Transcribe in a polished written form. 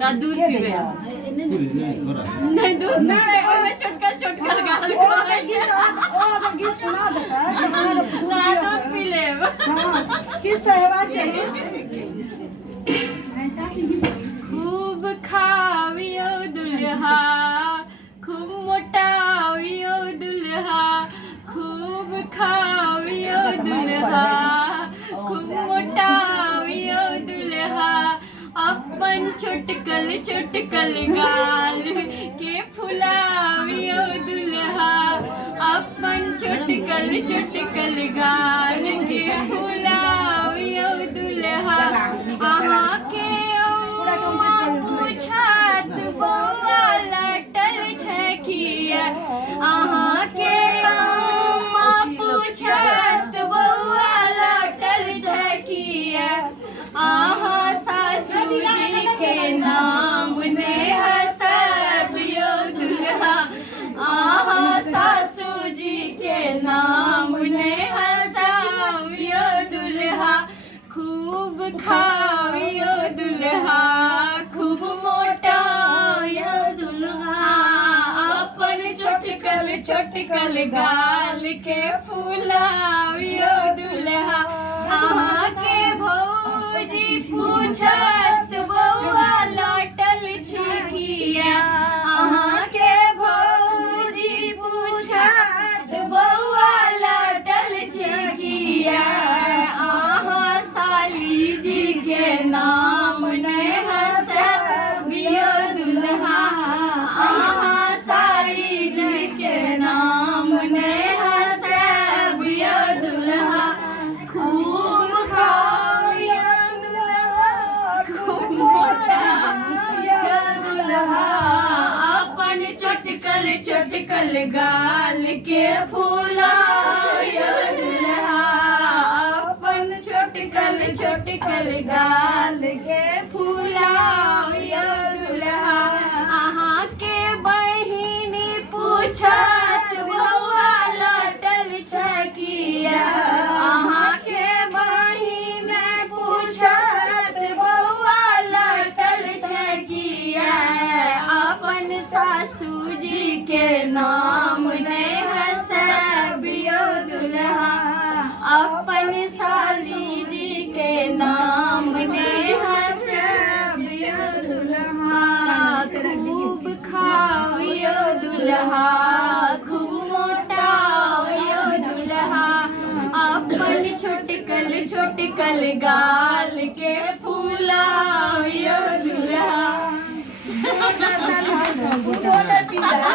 ता दूध के पीबे देगा नहीं दूध पीबे ओमे छोटका छोटका गाल ओ अगर गीत सुना देता है तो हमारा दूध पी लेब हाँ किस हेबाक चाहिए खूब खावियो दुल्हा खूब मोटावियो दुल्हा खूब खावियो दुल्हा खूब मोटावियो दुल्हा अपन चुटकल चुटकल गाल के फुलावियो दुल्हा अपन चुटकल चुटकल गाल के फुलावियो दुल्हा अहाँ के अम्मा पूछत बौआ लटल छै किया अहाँ के अम्मा पूछत बौआ लटल छै किया अहाँ सासू जी के नाम ने हसबियो दुल्हा अहाँ सासू जी के नाम ने हसबियो दुल्हा खूब खावियो दुल्हा खूब मोटायो दुल्हा अपन छोटकल छोटकल गाल के फुलावियो दुल्हा अहाँ के भौजी पूछत बौआ लटल छी किया अहाँ के भौजी पूछत बौआ लटल छी किया अहाँ साली जी के नाम ने हसबियो दुल्हा अहाँ साली जी के नाम ने हसबियो दुल्हा खूब खावियो दुल्हा खूब मोटावियो दुल्हा अपन चुटकल चुटकल गाल के फुलावियो दुल्हा अपन चुटकल चुटकल गाल के फुलावियो दुल्हा अहाँ के बहिनी पूछत बौआ लटल छै किया अहाँ के बहिन पूछत बौआ लटल छै किया अपन सासू जी के नाम ने हसबियो दुल्हा अपन साली जी के नाम ने हसबियो दुल्हा खूब खावियो दुल्हा खूब मोटावियो दुल्हा अपन छोटकल छोटकल गाल के फुलावियो दुल्हा दूध पीला